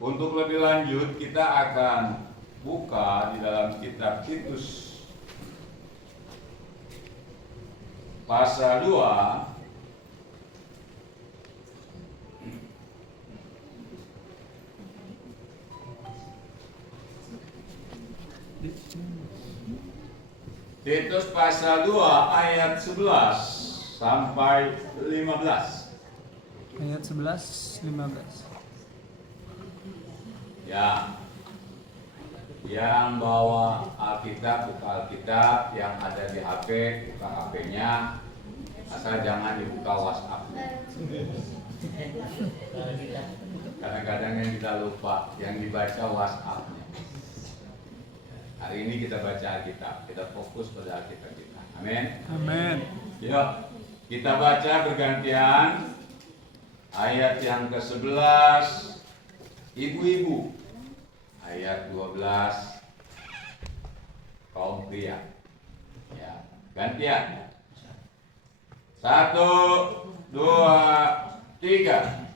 Untuk lebih lanjut kita akan buka di dalam kitab Titus pasal 2 Titus pasal 2 ayat 11 sampai 15. Ayat 11, 15. Ya, yang bawa Alkitab, buka Alkitab. Yang ada di HP, buka HP-nya. Asal jangan dibuka WhatsApp. Kadang-kadang yang kita lupa, yang dibaca WhatsApp-nya. Hari ini kita baca Alkitab, kita fokus pada Alkitab kita. Amin. Amin. Yuk, kita baca bergantian ayat yang ke-11, ibu-ibu. Ayat 12, kaum pria. Ya, gantian. 1, 2, 3.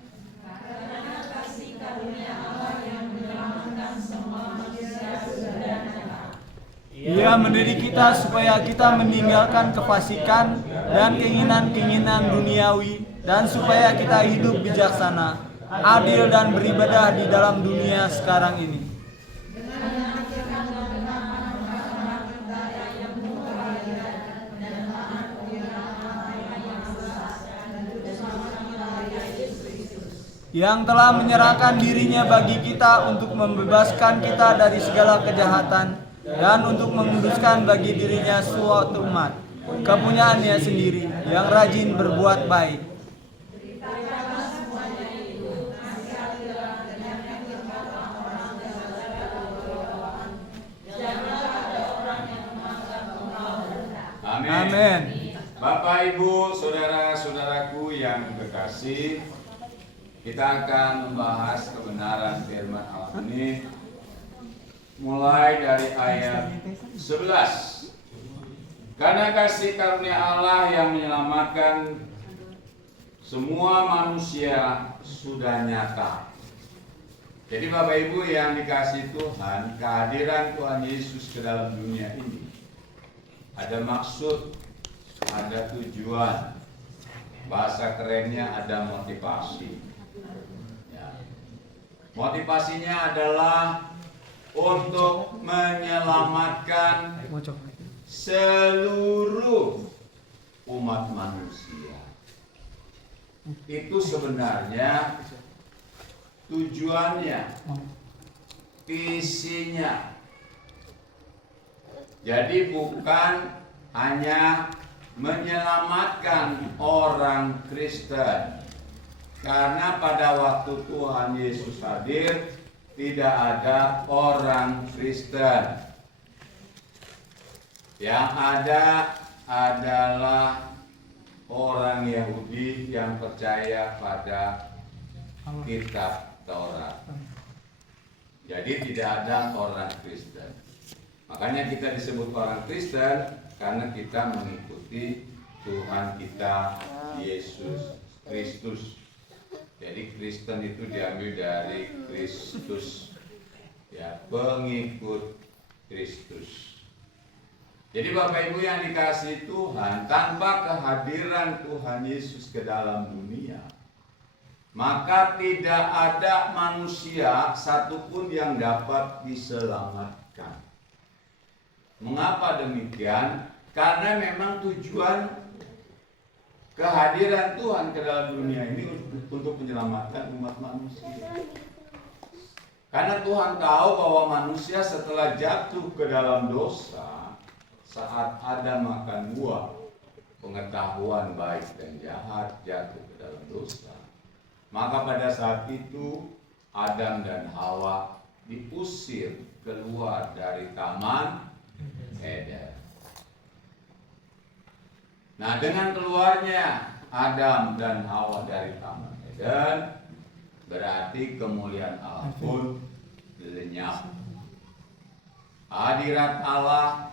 Ia mendidik kita supaya kita meninggalkan kefasikan dan keinginan-keinginan duniawi, dan supaya kita hidup bijaksana, adil dan beribadah di dalam dunia sekarang ini. Yang telah menyerahkan dirinya bagi kita untuk membebaskan kita dari segala kejahatan dan untuk menguduskan bagi dirinya suatu umat, kepunyaannya sendiri, yang rajin berbuat baik. Amin. Bapak, Ibu, saudara-saudaraku yang terkasih, kita akan membahas kebenaran firman Allah ini mulai dari ayat 11. Karena kasih karunia Allah yang menyelamatkan semua manusia sudah nyata. Jadi Bapak Ibu yang dikasih Tuhan, kehadiran Tuhan Yesus ke dalam dunia ini ada maksud, ada tujuan. Bahasa kerennya ada motivasi. Motivasinya adalah untuk menyelamatkan seluruh umat manusia. Itu sebenarnya tujuannya, visinya. Jadi bukan hanya menyelamatkan orang Kristen. Karena pada waktu Tuhan Yesus hadir, tidak ada orang Kristen. Yang ada adalah orang Yahudi yang percaya pada kitab Taurat. Jadi tidak ada orang Kristen. Makanya kita disebut orang Kristen karena kita mengikuti Tuhan kita Yesus Kristus. Jadi Kristen itu diambil dari Kristus, ya, pengikut Kristus. Jadi Bapak Ibu yang dikasihi Tuhan, tanpa kehadiran Tuhan Yesus ke dalam dunia, maka tidak ada manusia satupun yang dapat diselamatkan. Mengapa demikian? Karena memang tujuan kehadiran Tuhan ke dalam dunia ini untuk menyelamatkan umat manusia. Karena Tuhan tahu bahwa manusia setelah jatuh ke dalam dosa, saat Adam makan buah pengetahuan baik dan jahat, jatuh ke dalam dosa, maka pada saat itu Adam dan Hawa diusir keluar dari Taman Eden. Nah, dengan keluarnya Adam dan Hawa dari Taman Eden, berarti kemuliaan Allah pun lenyap. Hadirat Allah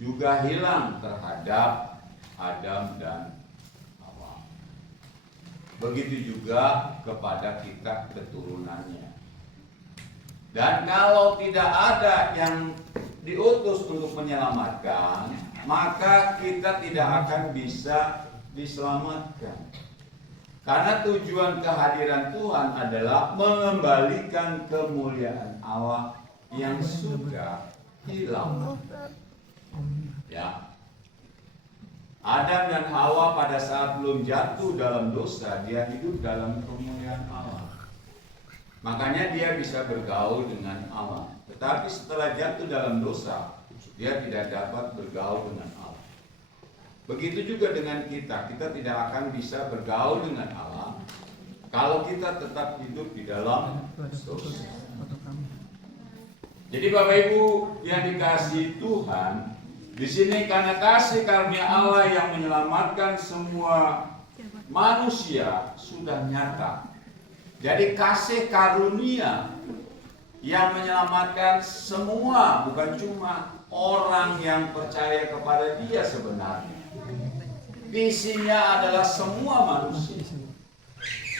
juga hilang terhadap Adam dan Hawa. Begitu juga kepada kita keturunannya. Dan kalau tidak ada yang diutus untuk menyelamatkan, maka kita tidak akan bisa diselamatkan. Karena tujuan kehadiran Tuhan adalah mengembalikan kemuliaan Allah yang sudah hilang. Ya. Adam dan Hawa pada saat belum jatuh dalam dosa, dia hidup dalam kemuliaan Allah. Makanya dia bisa bergaul dengan Allah. Tetapi setelah jatuh dalam dosa, dia tidak dapat bergaul dengan Allah. Begitu juga dengan kita tidak akan bisa bergaul dengan Allah kalau kita tetap hidup di dalam dosa. Jadi Bapak Ibu yang dikasihi Tuhan, di sini karena kasih karunia Allah yang menyelamatkan semua manusia sudah nyata. Jadi kasih karunia yang menyelamatkan semua, bukan cuma orang yang percaya kepada Dia sebenarnya. Visinya adalah semua manusia.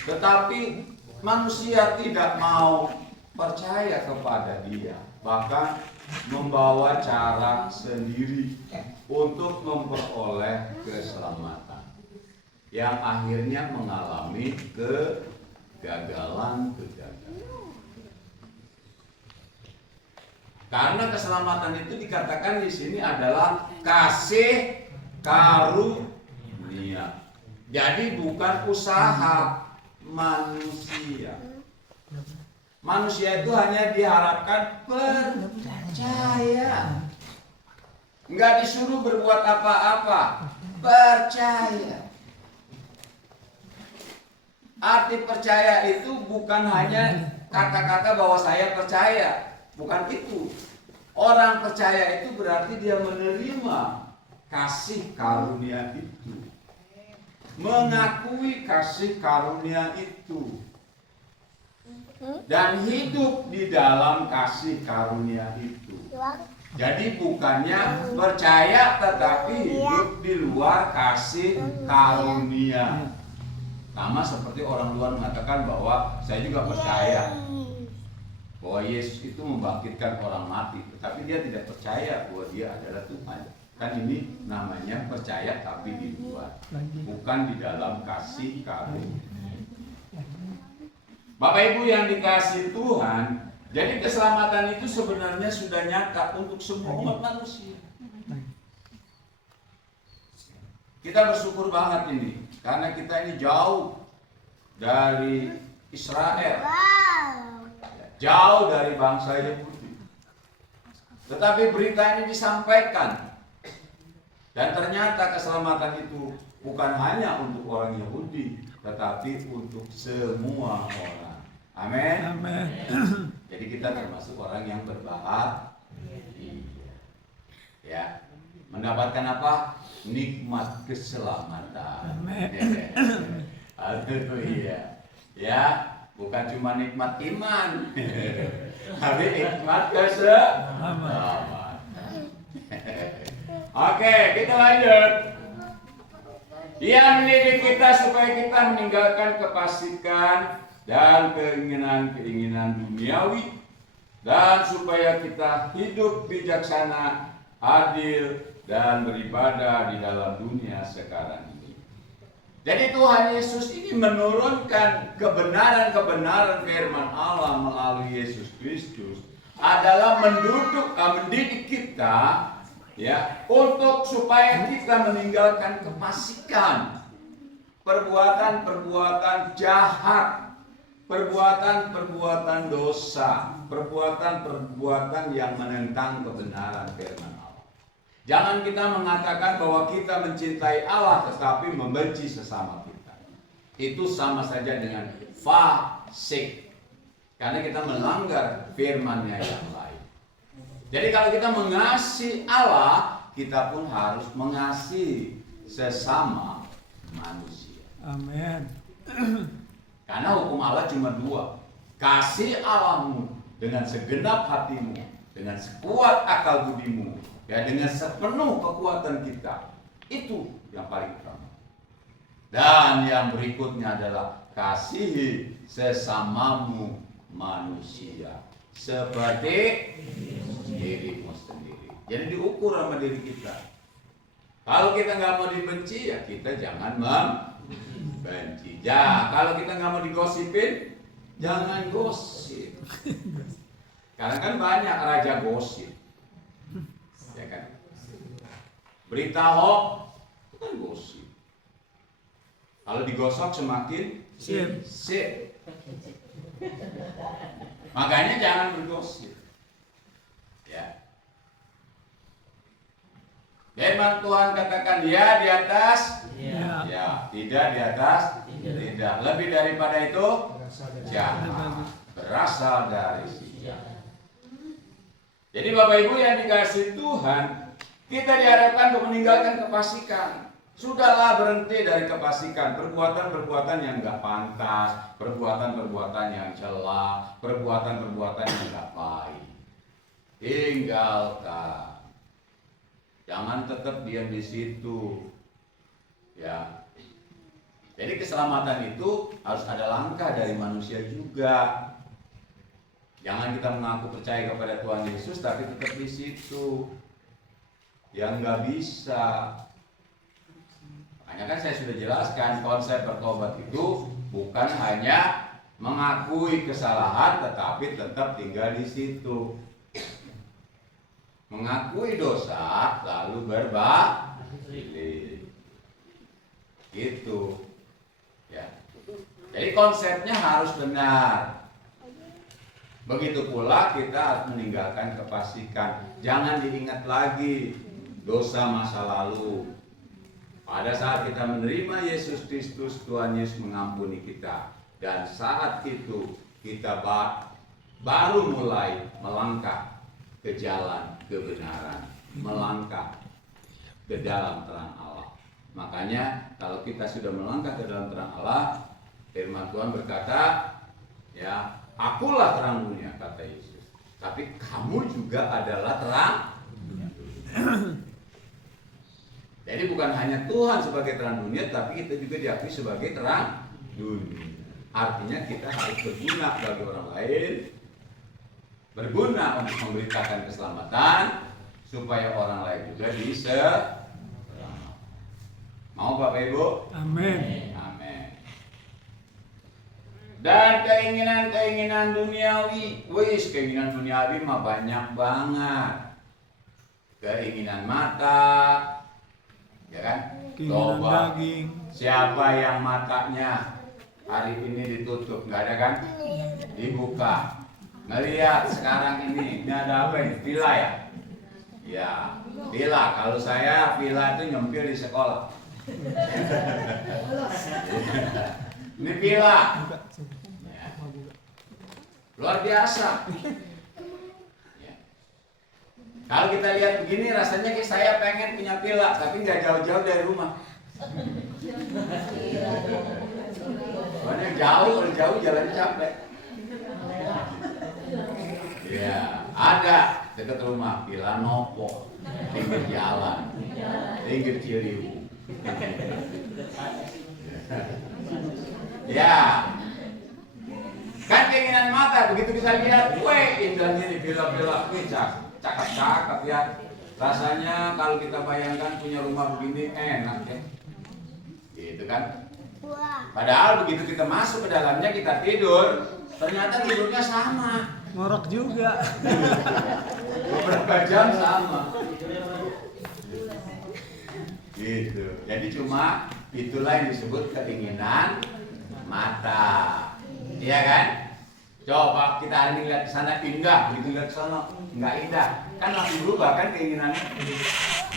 Tetapi manusia tidak mau percaya kepada Dia, bahkan membawa cara sendiri untuk memperoleh keselamatan, yang akhirnya mengalami kegagalan. Karena keselamatan itu dikatakan di sini adalah kasih karunia. Jadi bukan usaha manusia. Manusia itu hanya diharapkan percaya. Enggak disuruh berbuat apa-apa, percaya. Arti percaya itu bukan hanya kata-kata bahwa saya percaya, bukan itu. Orang percaya itu berarti dia menerima kasih karunia itu, mengakui kasih karunia itu, dan hidup di dalam kasih karunia itu. Jadi bukannya percaya tetapi hidup di luar kasih karunia. Sama seperti orang luar mengatakan bahwa saya juga percaya bahwa Yesus itu membangkitkan orang mati, tetapi dia tidak percaya bahwa dia adalah Tuhan. Kan ini namanya percaya tapi di luar, bukan di dalam kasih karunia. Bapak Ibu yang dikasihi Tuhan, jadi keselamatan itu sebenarnya sudah nyata untuk semua umat manusia. Kita bersyukur banget ini, karena kita ini jauh dari Israel, jauh dari bangsa Yahudi. Tetapi berita ini disampaikan, dan ternyata keselamatan itu bukan hanya untuk orang Yahudi, tetapi untuk semua orang. Amin. Amin. Jadi kita termasuk orang yang berbahagia. Ya, mendapatkan apa? Nikmat keselamatan. Amin. Haleluya. Ya, bukan cuma nikmat iman, tapi nikmat keselamatan. Oke, kita lanjut. Dia mendidik kita supaya kita meninggalkan kefasikan dan keinginan-keinginan duniawi, dan supaya kita hidup bijaksana, adil, dan beribadah di dalam dunia sekarang ini. Jadi Tuhan Yesus ini menurunkan kebenaran-kebenaran firman Allah melalui Yesus Kristus adalah mendidik kita, ya, untuk supaya kita meninggalkan kefasikan, perbuatan-perbuatan jahat, perbuatan-perbuatan dosa, perbuatan-perbuatan yang menentang kebenaran firman Allah. Jangan kita mengatakan bahwa kita mencintai Allah tetapi membenci sesama kita. Itu sama saja dengan fasik, karena kita melanggar firman-Nya yang lain. Jadi kalau kita mengasihi Allah, kita pun harus mengasihi sesama manusia. Amin. Karena hukum Allah cuma dua. Kasih Allahmu dengan segenap hatimu, dengan sekuat akal budimu, ya, dengan sepenuh kekuatan kita. Itu yang paling utama. Dan yang berikutnya adalah kasihi sesamamu manusia. seperti dirimu sendiri. Jadi diukur sama diri kita. Kalau kita nggak mau dibenci, ya kita jangan membenci. Ya, kalau kita nggak mau digosipin, jangan gosip. Karena kan banyak raja gosip, ya kan? Berita hoax itu kan gosip. Kalau digosok semakin sip. Makanya jangan bergosip. Ya. Firman Tuhan katakan ya di atas, ya tidak di atas, tidak. Lebih daripada itu, jahat berasal dari siapa. Jadi Bapak Ibu yang dikasihi Tuhan, kita diharapkan untuk meninggalkan kefasikan. Sudahlah berhenti dari kefasikan, perbuatan-perbuatan yang enggak pantas, perbuatan-perbuatan yang celah, perbuatan-perbuatan yang enggak baik. Tinggalkan. Jangan tetap diam di situ. Ya. Jadi keselamatan itu harus ada langkah dari manusia juga. Jangan kita mengaku percaya kepada Tuhan Yesus tapi tetap di situ. Yang nggak bisa. Makanya kan saya sudah jelaskan konsep bertobat itu bukan hanya mengakui kesalahan tetapi tetap tinggal di situ. Mengakui dosa lalu berbalik. Gitu. Ya. Jadi konsepnya harus benar. Begitu pula kita harus meninggalkan kefasikan. Jangan diingat lagi dosa masa lalu. Pada saat kita menerima Yesus Kristus, Tuhan Yesus mengampuni kita. Dan saat itu kita baru mulai melangkah ke jalan kebenaran, melangkah ke dalam terang Allah. Makanya kalau kita sudah melangkah ke dalam terang Allah, firman Tuhan berkata, ya, akulah terang dunia, kata Yesus. Tapi kamu juga adalah terang. Jadi bukan hanya Tuhan sebagai terang dunia, tapi kita juga diakui sebagai terang dunia. Artinya kita harus berguna bagi orang lain, berguna untuk memberitakan keselamatan, supaya orang lain juga bisa selamat. Mau Bapak Ibu? Amin. Amin. Dan keinginan-keinginan duniawi, keinginan duniawi mah banyak banget. Keinginan mata, ya kan? Keinginan Coba daging. siapa yang matanya hari ini ditutup, nggak ada kan? Dibuka. Ngelihat sekarang ini ada apa ini? Villa ya? Ya, villa. Kalau saya villa itu nyempil di sekolah. Ini villa. Ya. Luar biasa. Ya. Kalau kita lihat begini rasanya kayak saya pengen punya villa, tapi nggak jauh-jauh dari rumah. Soalnya jauh jalannya capek. Ya, ada dekat rumah Villa Nopo, pinggir jalan, pinggir Ciliwung. Ya, kan keinginan mata begitu bisa lihat, indahnya nih villa-villa, cakep-cakep ya. Rasanya kalau kita bayangkan punya rumah begini enak ya, gitu kan? Padahal begitu kita masuk ke dalamnya kita tidur, ternyata tidurnya sama. Ngorok juga. Beberapa jam sama. Gitu. Jadi cuma itulah yang disebut keinginan mata. Iya kan? Coba kita hari ini lihat ke sana indah, begitu lihat ke sana enggak indah. Kan langsung berubah kan keinginannya.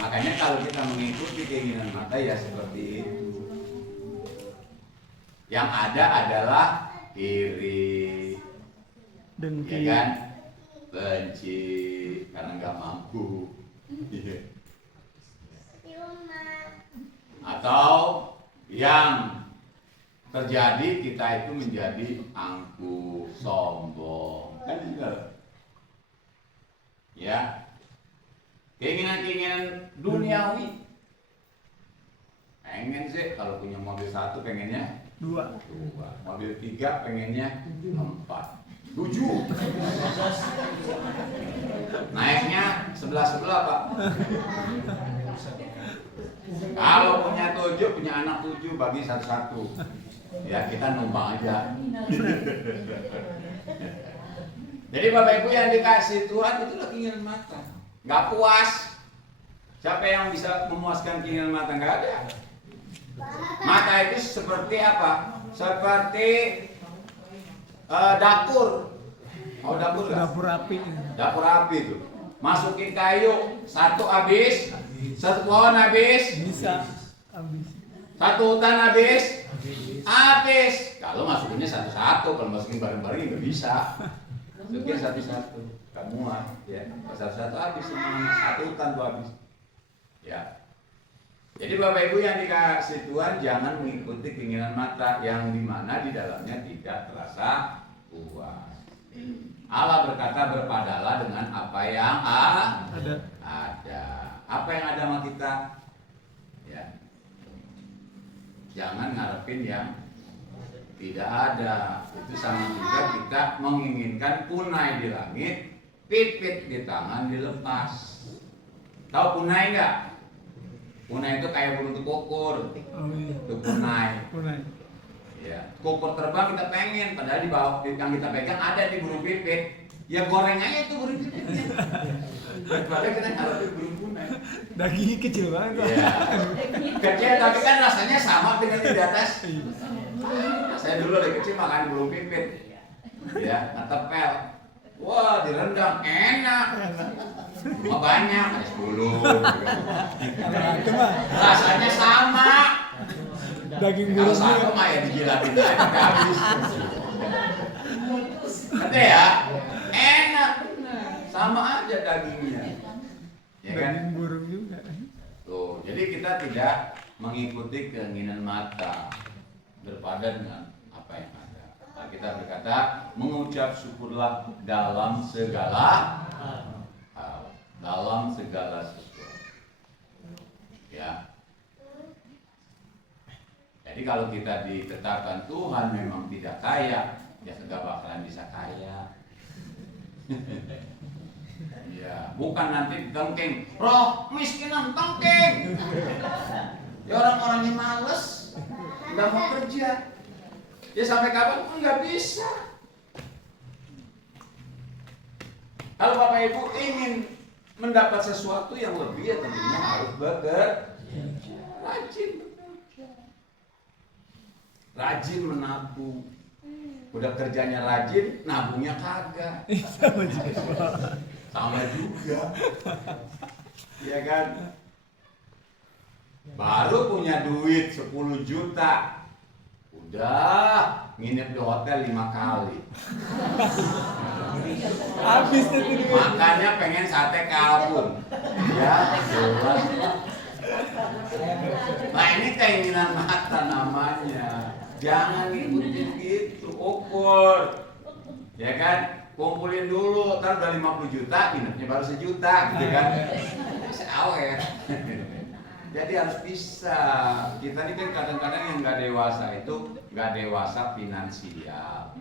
Makanya kalau kita mengikuti keinginan mata ya seperti itu. Yang ada adalah iri, Dengki. ya kan? Benci karena nggak mampu. Atau yang terjadi kita itu menjadi angkuh, sombong, kan juga. Ya, keinginan-keinginan duniawi. Pengen sih kalau punya mobil satu pengennya 2. mobil 3 pengennya 4, 20 7. Naiknya sebelah Pak. Kalau punya 7, punya anak 7 bagi satu-satu. Ya kita numpang aja. Jadi Bapak Ibu yang dikasih Tuhan itulah keinginan mata. Gak puas. Siapa yang bisa memuaskan keinginan mata? Gak ada. Mata itu seperti apa? Seperti dapur. Oh dapur gak? Dapur api. Dapur api itu. Masukin kayu, satu habis, satu pohon habis, Bisa habis. satu hutan habis, habis. Kalau masukinnya satu-satu, kalau masukin bareng-bareng nggak bisa. Masukin satu-satu, nggak muat. Ya, kalau satu-satu habis semua, satu hutan tuh habis. Ya. Jadi Bapak Ibu yang dikasih Tuhan jangan mengikuti keinginan mata yang dimana di dalamnya tidak terasa puas. Allah berkata berpadalah dengan apa yang ada. Apa yang ada sama kita? Ya. Jangan ngarepin yang tidak ada. Itu sama juga kita menginginkan punai di langit, pipit di tangan dilepas. Tahu punai nggak? Punai itu kayak burung kukur. Oh iya. Itu punai. Punai. Ya, kukur terbang kita pengen, padahal di bawah yang kita pegang ada di burung pipit. Ya goreng aja itu burung pipitnya. Padahal kita ngarepin burung punai. Dagingnya kecil banget. Ya. Kecil tapi kan rasanya sama dengan di atas. Saya dulu dari kecil makan burung pipit. Ya, ngetepel. Wah, direndam enak. Cuma banyak, ada 10. Itu mah Rasanya sama. daging Kalau burungnya. satu mah ya dijilatin aja sampai habis. Ada ya? Enak. Sama aja dagingnya. Ya kan? Daging burung juga. Tuh, jadi kita tidak mengikuti keinginan mata berpadan dengan apa yang ada. Nah, kita berkata mengucap syukurlah dalam segala hal, dalam segala sesuatu. Ya. Jadi kalau kita ditetapkan Tuhan memang tidak kaya, ya segala bakalan bisa kaya. Ya, bukan nanti tengking, roh miskinan tengking. Ya orang-orangnya males, nggak mau kerja. Ya sampai kapan pun nggak bisa. Kalau Bapak Ibu ingin mendapat sesuatu yang lebih, ya tentunya harus bekerja, rajin menabung. Udah kerjanya rajin, nabungnya kagak. Sama juga. Iya kan? Baru punya duit 10 juta. Udah nginep di hotel 5 kali. Habis itu duit. Makannya pengen sate kalkun. Ya, jelas. Nah ini keinginan mata namanya. Jangan ngikutin gitu, ukur. Ya kan? Kumpulin dulu, ntar udah 50 juta, minusnya baru 1 juta gitu kan. Awet. Jadi harus bisa. Kita ini kan kadang-kadang yang nggak dewasa itu nggak dewasa finansial.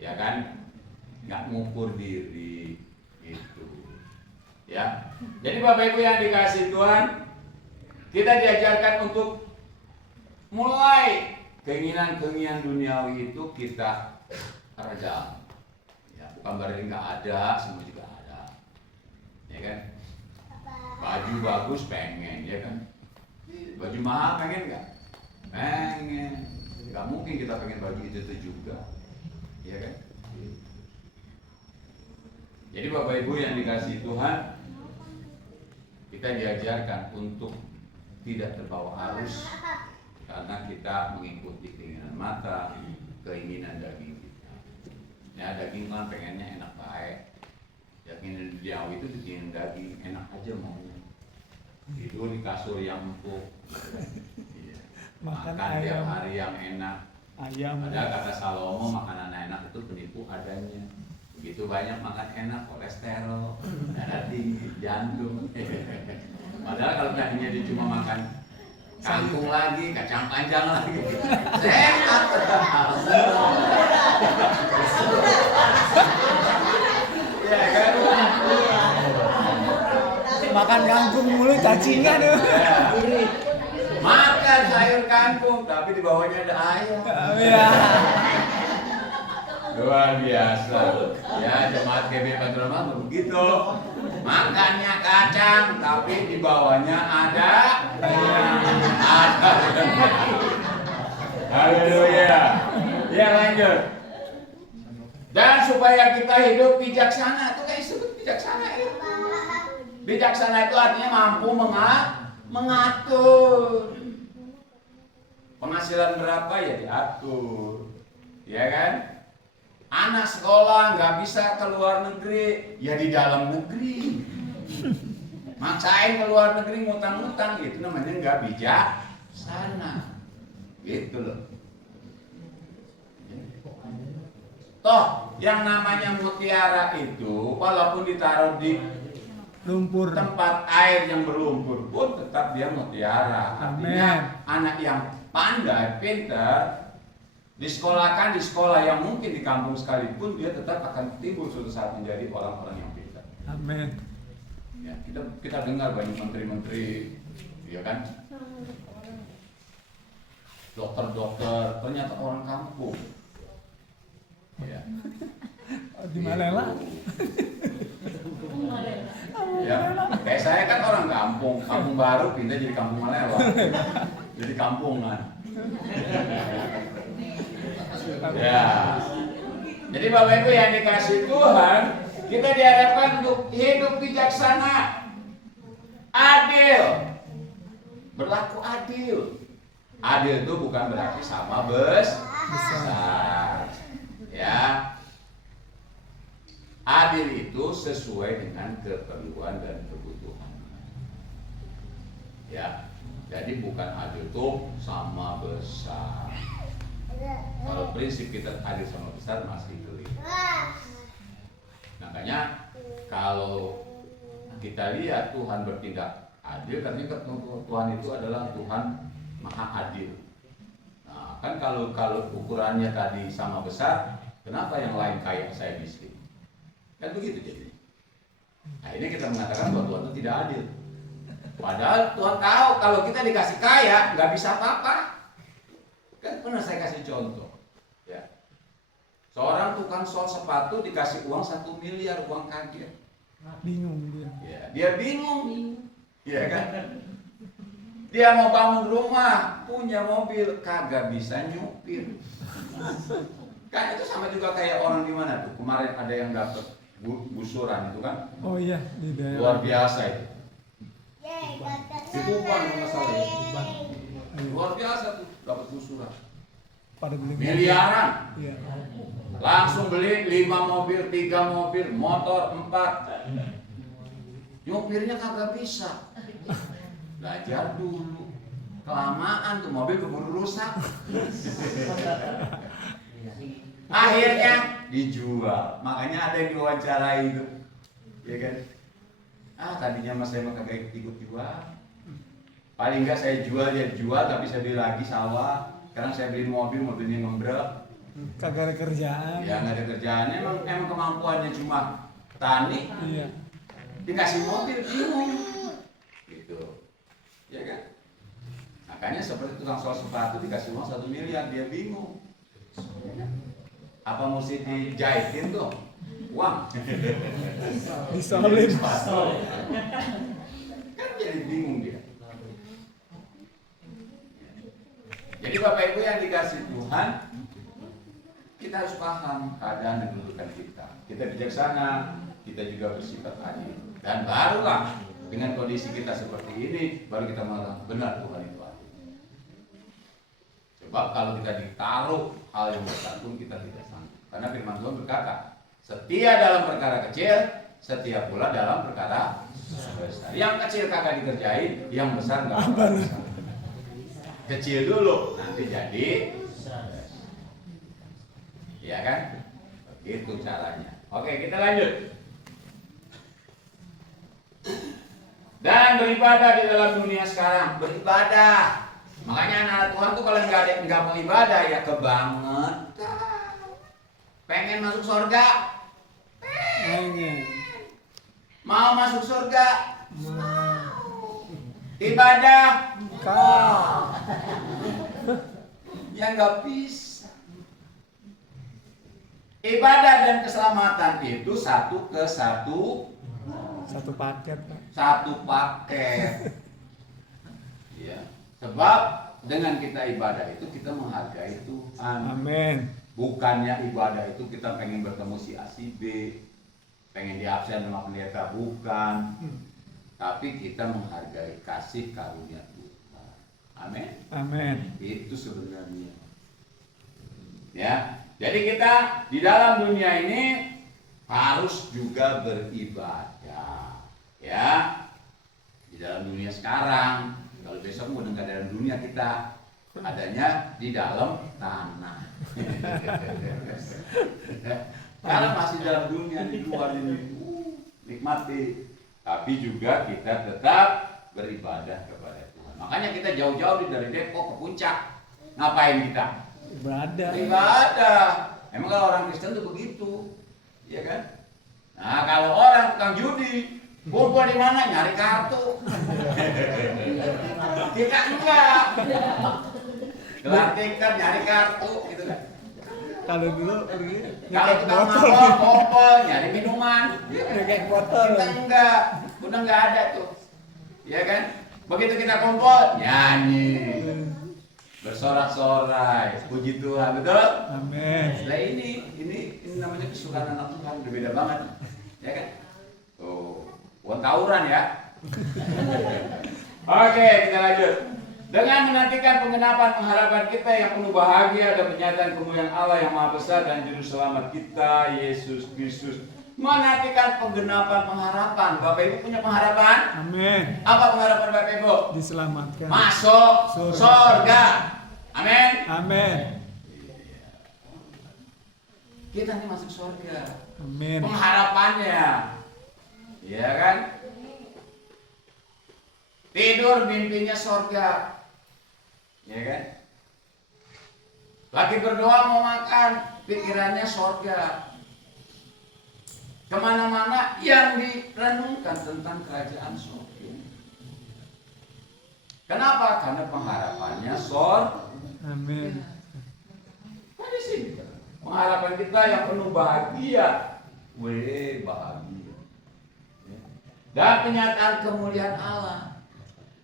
Ya kan? Nggak ngukur diri gitu. Ya. Jadi Bapak Ibu yang dikasih Tuhan, kita diajarkan untuk mulai keinginan-keinginan duniawi itu kita redam. Ya, bukan berarti nggak ada, semua juga ada. Ya kan? Baju bagus pengen, ya kan? Baju mahal pengen nggak? Pengen. Nggak mungkin kita pengen baju itu juga. Ya kan? Jadi Bapak Ibu yang dikasih Tuhan, kita diajarkan untuk tidak terbawa arus karena kita mengikuti keinginan mata, keinginan daging kita. Ya daging kan pengennya enak baik. Keinginan duniawi itu keinginan daging, enak aja maunya. Tidur di kasur yang empuk. Iya. Makan tiap hari yang enak. Ayam. Ada kata Salomo, makanan enak itu penipu adanya. Begitu banyak makan enak, kolesterol, darah tinggi, jantung. Padahal kalau tadinya dia cuma makan kangkung lagi, kacang panjang lagi, sehat. Kangkung mulu cacingan ya. Makan sayur kangkung, tapi di bawahnya ada ayam. Iya. Luar biasa. Ya, jemaat GB Bantul Rahmat begitu. Makannya kacang, tapi di bawahnya ada. Haleluya. Ya, lanjut. Dan supaya kita hidup bijaksana, itu kayak disebut bijaksana ya. Bijaksana itu artinya mampu mengatur. Penghasilan berapa ya diatur, ya kan? Anak sekolah nggak bisa ke luar negeri, ya di dalam negeri. Maksain ke luar negeri ngutang-ngutang, itu namanya nggak bijaksana, gitu loh. Toh, yang namanya mutiara itu, walaupun ditaruh di Lumpur. tempat air yang berlumpur pun tetap dia mutiara. Artinya anak yang pandai, pintar, disekolahkan di sekolah yang mungkin di kampung sekalipun, dia tetap akan timbul suatu saat menjadi orang-orang yang pintar. Amin. Ya, kita dengar banyak menteri-menteri, ya kan, dokter-dokter, ternyata orang kampung. Ya. Di Malela. Ya, kayak saya kan orang kampung baru pindah jadi kampung Malela, jadi kampungan. Ya, jadi Bapak Ibu yang dikasih Tuhan, kita diharapkan untuk hidup bijaksana, adil, berlaku adil. Adil itu bukan berarti sama besar, ya. Adil itu sesuai dengan keperluan dan kebutuhan. Ya, jadi bukan adil itu sama besar. Kalau prinsip kita adil sama besar masih keliru. Makanya kalau kita lihat Tuhan bertindak adil, karena Tuhan itu adalah Tuhan Maha Adil. Nah, kan kalau ukurannya tadi sama besar, kenapa yang lain kaya saya miskin? Kan begitu jadi. Nah, ini kita mengatakan bahwa Tuhan itu tidak adil. Padahal Tuhan tahu kalau kita dikasih kaya nggak bisa apa-apa. Kan pernah saya kasih contoh, ya. Seorang tukang sol sepatu dikasih uang 1 miliar, uang kaget. Bingung dia. Ya, dia bingung, ya kan? Dia mau bangun rumah, punya mobil, kagak bisa nyupir. Kan itu sama juga kayak orang di mana tuh? Kemarin ada yang dapat gusuran itu kan? Oh iya, di daerah. Luar biasa itu. Di Tuban masalah ya. Luar biasa tuh dapat gusuran. Pada beli Miliaran. Iya. Langsung beli 5 mobil, 3 mobil, motor 4. Nyupirnya kagak bisa. Belajar dulu. Kelamaan tuh mobil keburu rusak. Akhirnya dijual. Makanya ada yang diwawancarai itu, ya kan? Tadinya mas saya kagak ikut jual. Paling enggak saya jual, dia jual, tapi saya beli lagi sawah. Sekarang saya beli mobilnya ngembrek. Kagak ada kerjaan. Ya nggak ada kerjaan. Emang kemampuannya cuma tani. Iya. Dikasih mobil bingung. Gitu, ya kan? Makanya seperti tukang sol sepatu dikasih uang 1 miliar, dia bingung. Apa mesti dijahitin tuh uang? Disolip. Kan jadi bingung dia. Jadi Bapak Ibu yang dikasih Tuhan, kita harus paham keadaan dan kedudukan kita. Kita bijaksana, kita juga bersifat adil. Dan barulah dengan kondisi kita seperti ini, baru kita mengatakan benar Tuhan itu adil. Sebab kalau kita ditaruh hal yang besar pun kita tidak sanggup. Karena firman Tuhan berkata, setia dalam perkara kecil, setia pula dalam perkara besar. Yang kecil kagak dikerjain, yang besar nggak bakal bisa. Kecil dulu, nanti jadi besar. Ya kan? Begitu caranya. Oke, kita lanjut. Dan beribadah di dalam dunia sekarang, beribadah. Makanya anak Tuhan tuh kalau nggak mau ibadah ya kebangetan. Pengen masuk surga? Pengen. Mau masuk surga? ibadah Kau. yang nggak bisa. Ibadah dan keselamatan itu satu paket, Pak. satu paket. Ya, sebab dengan kita ibadah itu kita menghargai Tuhan. Amin. Bukannya ibadah itu kita pengen bertemu si A si B, pengen diabsen sama pendeta, bukan. Tapi kita menghargai kasih karunia Tuhan. Amin. Amin. Itu sebenarnya. Ya, jadi kita di dalam dunia ini harus juga beribadah. Ya, di dalam dunia sekarang. Kalau besok udah nggak dalam dunia kita, adanya di dalam tanah. Karena masih dalam dunia di luar ini, nikmati. Tapi juga kita tetap beribadah kepada Tuhan. Makanya kita jauh-jauh dari Depok ke Puncak. Ngapain kita? Ibadah. Emang kalau orang Kristen tuh begitu, ya kan? Nah kalau orang tukang judi, kumpul di mana? Nyari kartu. Kita enggak. Gelar tiket, nyari kartu, gitu kan? Kalau dulu Kalau tukang mabok, kumpul, nyari minuman. kayak botol. Kita enggak, udah enggak ada tuh, ya kan? Begitu kita kumpul, nyanyi, bersorak-sorai, puji Tuhan, betul? Amin. Nah ini namanya kesukaan anak Tuhan, berbeda banget, ya kan? Oh, bukan tawuran ya. Oke, kita lanjut. Dengan menantikan penggenapan pengharapan kita yang penuh bahagia dan penyataan kemuliaan Allah yang Maha Besar dan Juru Selamat kita, Yesus Kristus. Menantikan penggenapan pengharapan. Bapak Ibu punya pengharapan? Amin. Apa pengharapan Bapak Ibu? Diselamatkan. Masuk surga. Amin. Amin. Kita nih masuk surga. Amin. Pengharapannya, ya kan? Tidur mimpinya surga, ya kan? Lagi berdoa mau makan, pikirannya surga. Kemana-mana yang direnungkan tentang kerajaan surga. Kenapa? Karena pengharapannya surga. Amin. Nah, di sini pengharapan kita yang penuh bahagia, bahagia. Dan penyataan kemuliaan Allah.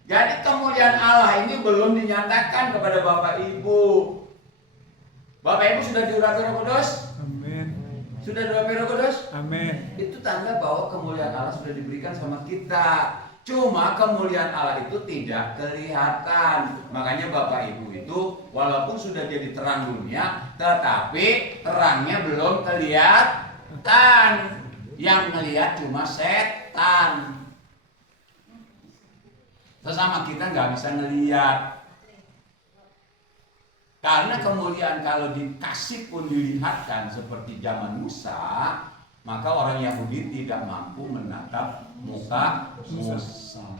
Jadi kemuliaan Allah ini belum dinyatakan kepada Bapak Ibu. Bapak Ibu sudah diurapi Roh Kudus? Amin. Sudah diurapi Roh Kudus? Amin. Itu tanda bahwa kemuliaan Allah sudah diberikan sama kita. Cuma kemuliaan Allah itu tidak kelihatan. Makanya Bapak Ibu itu walaupun sudah jadi terang dunia, tetapi terangnya belum kelihatan. Yang melihat cuma setan. Sesama kita nggak bisa ngelihat. Karena kemuliaan kalau dikasih pun dilihatkan seperti zaman Musa, maka orang Yahudi tidak mampu menatap muka Musa.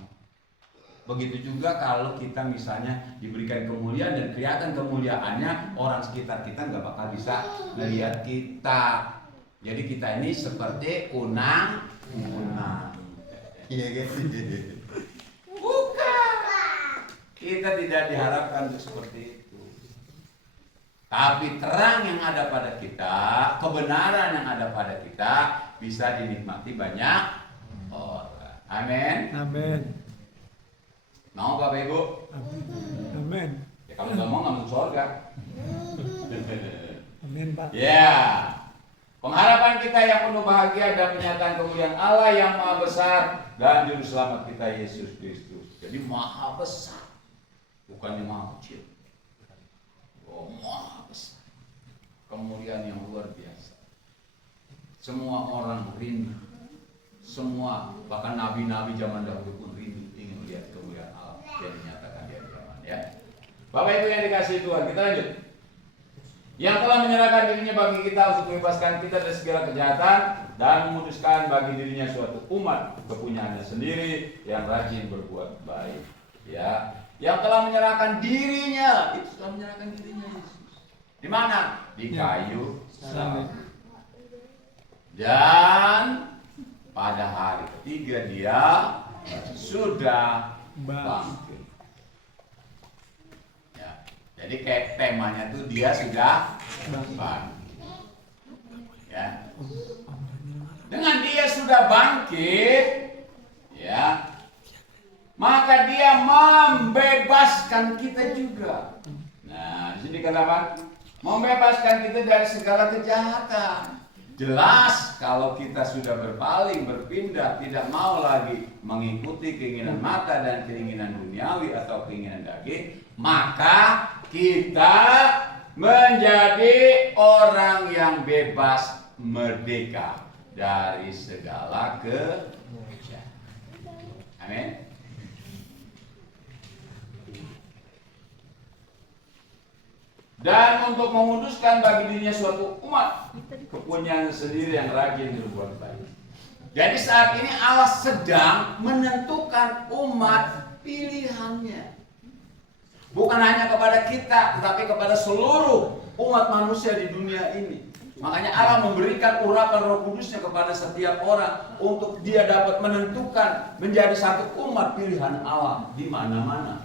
Begitu juga kalau kita misalnya diberikan kemuliaan dan kelihatan kemuliaannya, orang sekitar kita nggak bakal bisa melihat kita. Jadi kita ini seperti kunang-kunang. Iya gitu. Bukan. Kita tidak diharapkan untuk seperti itu. Tapi terang yang ada pada kita, kebenaran yang ada pada kita bisa dinikmati banyak orang. Amin. Amin. Mau Bapak Ibu? Amin. Ya kalau nggak mau nggak masuk surga. Amin, Pak. Ya. Pengharapan kita yang penuh bahagia dan penyataan kemuliaan Allah yang Maha Besar dan Juru Selamat kita Yesus Kristus. Jadi Maha Besar, bukannya Maha Kecil. Oh, Maha Besar. Kemuliaan yang luar biasa. Semua orang rindu. Semua, bahkan nabi-nabi zaman dahulu pun rindu ingin melihat kemuliaan Allah yang dinyatakan di akhir zaman. Ya. Bapak Ibu yang dikasihi Tuhan, kita lanjut. Yang telah menyerahkan dirinya bagi kita untuk membebaskan kita dari segala kejahatan dan memutuskan bagi dirinya suatu umat kepunyaannya sendiri yang rajin berbuat baik. Ya, yang telah menyerahkan dirinya, itu telah menyerahkan dirinya Yesus. Di mana? Di kayu salib. Dan pada hari ketiga dia sudah bangkit. Ya. Jadi kayak temanya tuh dia sudah bangkit. Ya. Dengan dia sudah bangkit, ya, maka dia membebaskan kita juga. Nah, di sini katakan membebaskan kita dari segala kejahatan. Jelas kalau kita sudah berpaling, berpindah, tidak mau lagi mengikuti keinginan mata dan keinginan duniawi atau keinginan daging, maka kita menjadi orang yang bebas, merdeka dari segala kejahatan. Amin. Dan untuk memuduskan bagi dirinya suatu umat kepunyaan sendiri yang rajin berbuat baik. Jadi saat ini Allah sedang menentukan umat pilihannya. Bukan hanya kepada kita, tetapi kepada seluruh umat manusia di dunia ini. Makanya Allah memberikan urapan Roh Kudusnya kepada setiap orang untuk dia dapat menentukan menjadi satu umat pilihan Allah di mana-mana.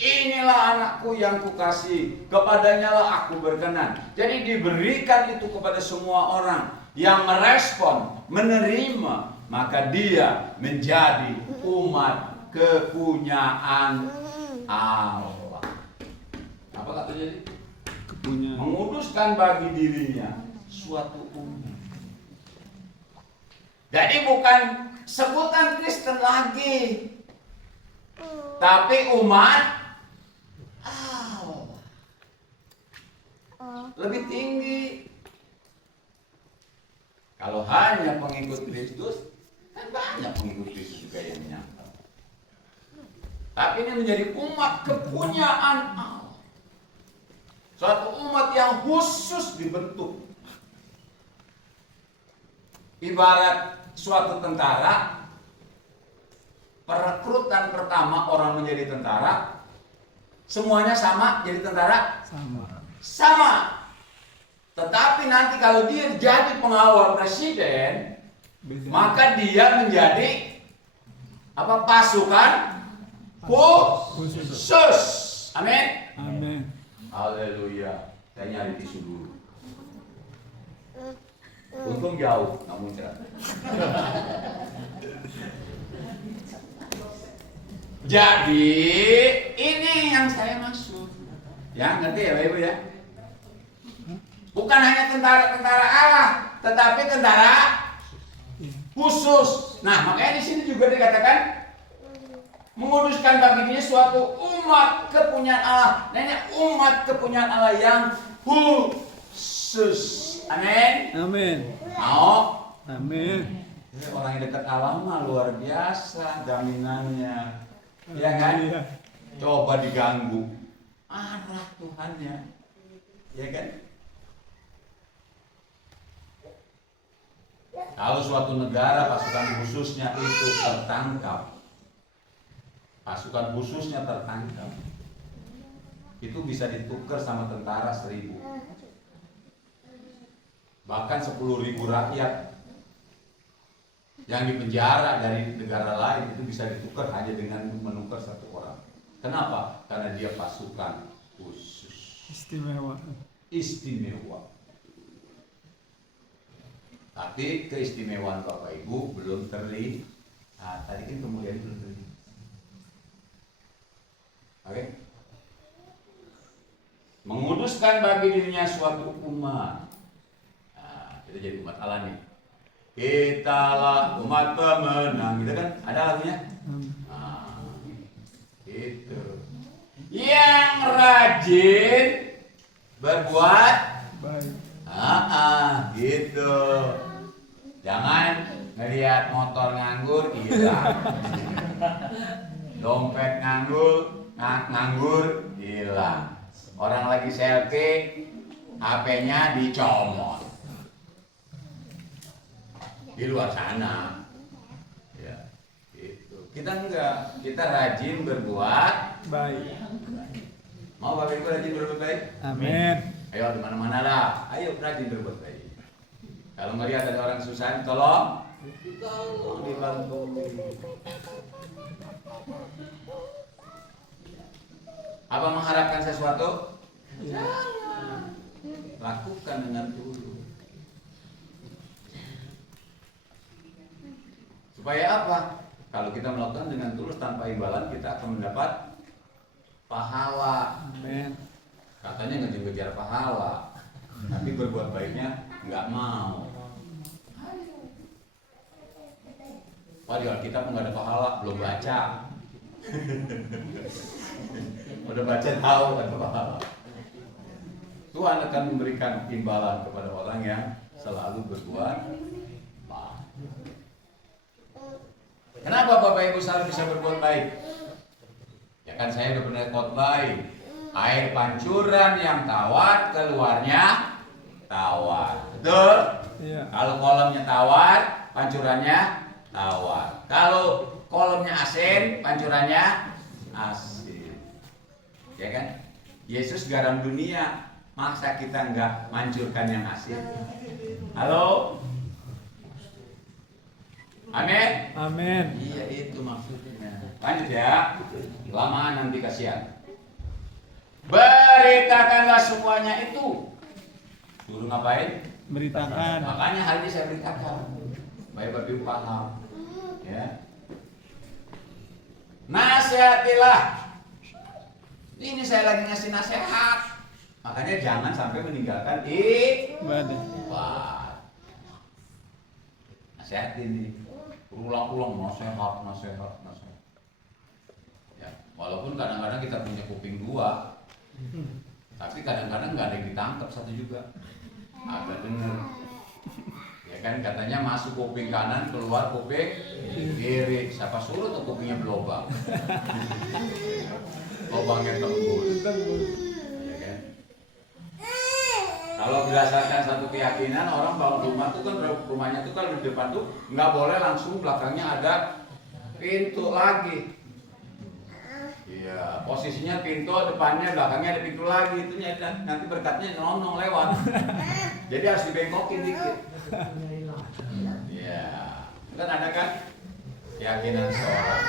Inilah anakku yang kukasih, kepadanya lah aku berkenan. Jadi diberikan itu kepada semua orang yang merespon, menerima, maka dia menjadi umat kepunyaan Allah. Apa kata jadi? Kepunyaan. Menguduskan bagi dirinya suatu umat. Jadi bukan sebutan Kristen lagi, tapi umat lebih tinggi. Kalau hanya pengikut Kristus, kan banyak pengikut Kristus juga yang menyangkal. Tapi ini menjadi umat kepunyaan Allah. Suatu umat yang khusus dibentuk. Ibarat suatu tentara, perekrutan pertama orang menjadi tentara, semuanya sama jadi tentara? Sama. Tetapi nanti kalau dia jadi pengawal presiden, maka dia menjadi apa? Pasukan khusus. Amin. Amin. Haleluya. Saya nyari tisu dulu. Untung jauh, nggak muncrat. Jadi ini yang saya maksud. Ya, ngerti ya Bapak Ibu ya? Bukan hanya tentara-tentara Allah, tetapi tentara khusus. Nah, makanya di sini juga dikatakan menguduskan bagi dirinya suatu umat kepunyaan Allah. Nah, ini umat kepunyaan Allah yang khusus. Amin. Amin. Mau? Amin. Orang yang dekat Allah mah luar biasa jaminannya. Ya kan? Iya. Coba diganggu, marah Tuhannya. Ya kan? Kalau suatu negara pasukan khususnya itu tertangkap, pasukan khususnya tertangkap, itu bisa ditukar sama tentara 1000. Bahkan 10.000 rakyat yang dipenjara dari negara lain itu bisa ditukar hanya dengan menukar satu orang. Kenapa? Karena dia pasukan khusus. Istimewa. Tapi keistimewaan Bapak Ibu belum terlihat. Tadi kan kemuliaan belum terlihat. Oke? Menguduskan bagi dirinya suatu umat. Nah, kita jadi umat Allah nih. Kitalah umat pemenang. Gitu kan? Ada lagunya? Nah, itu. Yang rajin berbuat Baik. gitu. Jangan ngelihat motor nganggur hilang, dompet nganggur hilang, orang lagi selfie HP-nya dicomot di luar sana. Ya, gitu. Kita enggak, kita rajin berbuat Baik. Mau Bapak Ibu rajin berbuat baik? Amin. Ayo di mana-mana lah, ayo rajin berbuat baik. Kalau melihat ada orang kesusahan, tolong Ditolong, dibantu. Apa mengharapkan sesuatu? Jangan. Lakukan dengan tulus. Supaya apa? Kalau kita melakukan dengan tulus tanpa imbalan, kita akan mendapat pahala. Amin. Katanya ngejar-ngejar pahala, tapi berbuat baiknya nggak mau. Wah, di Alkitab nggak ada pahala, belum baca. Udah baca tahu ada pahala. Tuhan akan memberikan imbalan kepada orang yang selalu berbuat baik. Kenapa Bapak Ibu selalu bisa berbuat baik? Ya kan saya udah pernah khotbah, air pancuran yang tawar keluarnya tawar. Betul? Iya. Kalau kolamnya tawar, pancurannya tawar. Kalau kolamnya asin, pancurannya asin. Ya kan? Yesus garam dunia, maksa kita nggak mancurkan yang asin. Halo? Amin? Amin. Iya, itu maksudnya. Lanjut ya. Lamaan nanti kasihan. Beritakanlah semuanya itu. Suruh ngapain? Beritakan. Makanya hari ini saya beritakan. Baik Bapak Ibu paham. Ya. Nasihatilah. Ini saya lagi ngasih nasihat. Makanya jangan sampai meninggalkan ibadah. Nasihatin ini. Ulang-ulang nasihat. Ya, walaupun kadang-kadang kita punya kuping dua, tapi kadang-kadang nggak ada yang ditangkap satu juga. Agak denger. Ya kan katanya masuk kuping kanan, keluar kuping kiri. Siapa suruh tuh kupingnya berlobang? Lobangnya tembus. Ya kan? Kalau berdasarkan satu keyakinan orang bangun rumah tuh kan rumahnya tuh kan di depan tuh nggak boleh langsung belakangnya ada pintu lagi. Iya, posisinya pintu depannya belakangnya ada pintu lagi, itu nanti berkatnya nonong lewat. Jadi harus dibengkokin dikit. Iya, kan ada kan keyakinan seorang.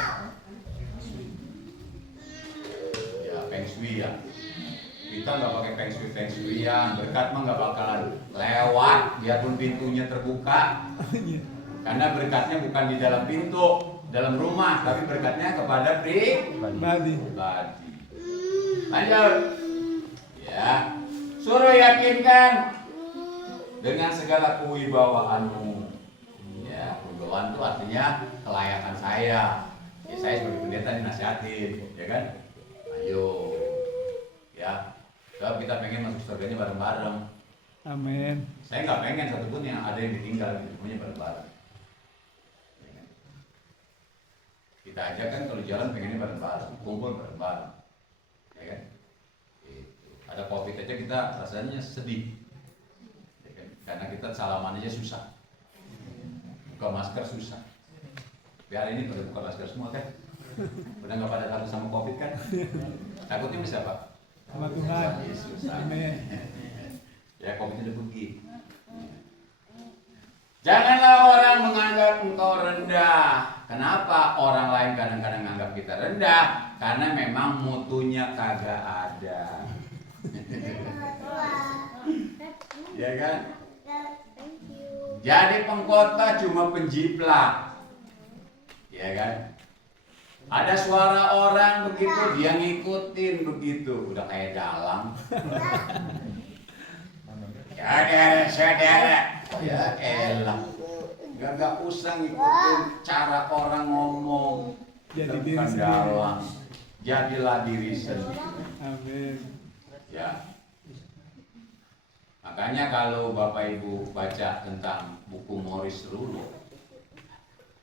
Ya, feng shui ya. Kita nggak pakai feng shuian, berkat mah nggak bakalan lewat, biarpun pintunya terbuka, karena berkatnya bukan di dalam pintu, dalam rumah, tapi berkatnya kepada pribadi. Lanjut, ya, suruh yakinkan dengan segala kewibawaanmu. Ya, kewibawaan itu artinya kelayakan saya. Ya, saya sebagai pendeta dinasihatin, ya kan? Ayo, ya. Sebab kita pengen masuk surganya bareng-bareng. Amin. Saya nggak pengen satupun yang ada yang ditinggal, semuanya bareng-bareng. Kita aja kan kalau jalan pengennya bareng-bareng, kumpul bareng-bareng, ya kan? Itu. Ada COVID aja kita rasanya sedih, ya kan? Karena kita salaman aja susah, buka masker susah. Biar ini pada buka masker semua kan? Udah nggak pada takut sama COVID kan? Takutnya bisa Pak? Sama Tuhan. Yesus. Amin. Ya, COVID udah pergi. Janganlah orang menganggap engkau rendah. Kenapa orang lain kadang-kadang menganggap kita rendah? Karena memang mutunya kagak ada. Ya kan? Jadi pengkhotbah cuma penjiplak. Ya kan? Ada suara orang begitu, dia ngikutin begitu, udah kayak dalang. Saudara, ya elah, gak usah ngikutin cara orang ngomong. Jadi diri Bukan sendiri. dalang, jadilah diri sendiri. Amin. Ya. Makanya kalau Bapak Ibu baca tentang buku Maurice Rullo,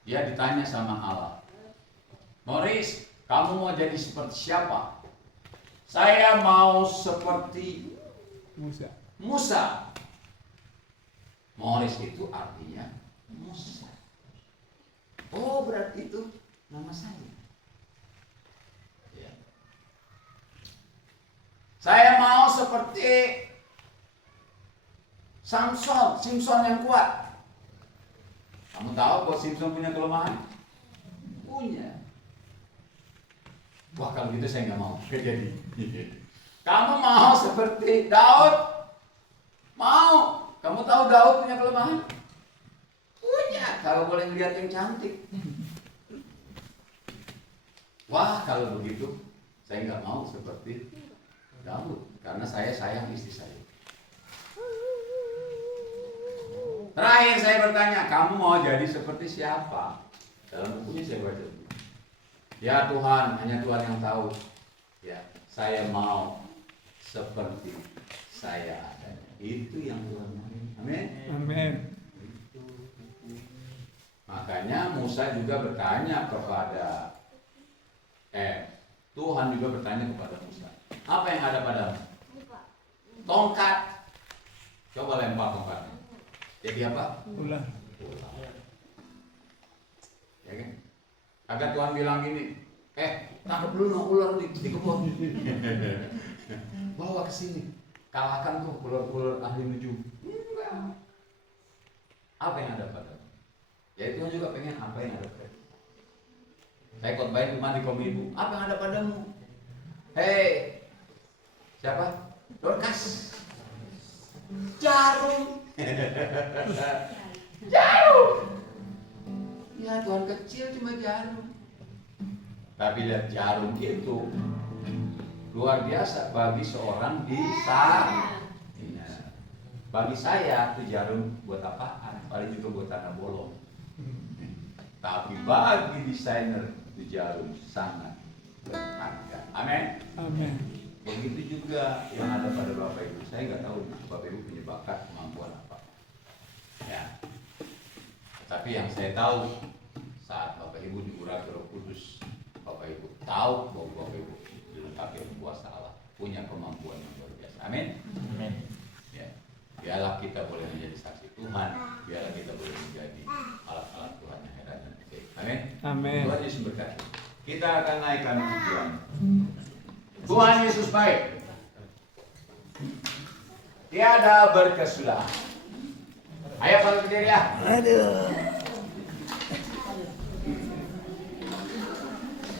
dia ditanya sama Allah, Maurice, kamu mau jadi seperti siapa? Saya mau seperti Musa. Maurice itu artinya Musa. Oh, berarti itu nama saya. Ya. Saya mau seperti Simpson yang kuat. Kamu tahu bahwa Simpson punya kelemahan? Punya. Wah, kalau gitu saya nggak mau jadi. Kamu mau seperti Daud? Mau? Kamu tahu Daud punya kelemahan? Punya. Kalau boleh lihat yang cantik. Wah, kalau begitu saya nggak mau seperti Daud, karena saya sayang istri saya. Terakhir saya bertanya, kamu mau jadi seperti siapa? Dalam bukunya saya baca. Ya Tuhan, hanya Tuhan yang tahu. Ya, saya mau seperti saya adanya. Itu yang Tuhan mau. Amin. Amin. Makanya Musa juga bertanya kepada Tuhan juga bertanya kepada Musa, apa yang ada padamu? Tongkat. Coba lempar tongkatnya. Jadi apa? Ular. Ya kan? Agak Tuhan bilang gini, tangkap dulu no ular di kebun. Bawa ke sini. Kalahkan tuh ular-ular ahli nujum. Enggak. Apa yang ada padamu? Ya Tuhan juga pengen apa yang ada padamu. Saya khotbahin cuma di Kominfo. Apa yang ada padamu? Hei, siapa? Dorcas. Jarum. Jarum. Ya Tuhan kecil cuma jarum. Tapi lihat jarum itu luar biasa bagi seorang bisa. Bagi saya itu jarum buat apaan? Paling juga buat tanah bolong. Tapi bagi desainer itu jarum sangat berharga. Amin. Amin. Begitu juga yang ada pada Bapak Ibu. Saya nggak tahu Bapak Ibu punya bakat kemampuan apa. Ya. Tapi yang saya tahu saat Bapak Ibu diurapi Roh Kudus, Bapak Ibu tahu bahwa Bapak Ibu dilengkapi oleh kuasa Allah, punya kemampuan yang luar biasa. Amin. Amin. Ya. Biarlah kita boleh menjadi saksi Tuhan, biarlah kita boleh menjadi alat-alat Tuhan yang heran dan ajaib. Amin. Amin. Tuhan Yesus berkati. Kita akan naikkan pujian. Tuhan Yesus baik. Tiada berkesudahan. Ayo kalau berdiri ya. Aduh.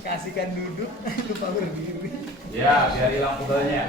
Kasihkan duduk, lupa berdiri. Ya, biar hilang pegalnya.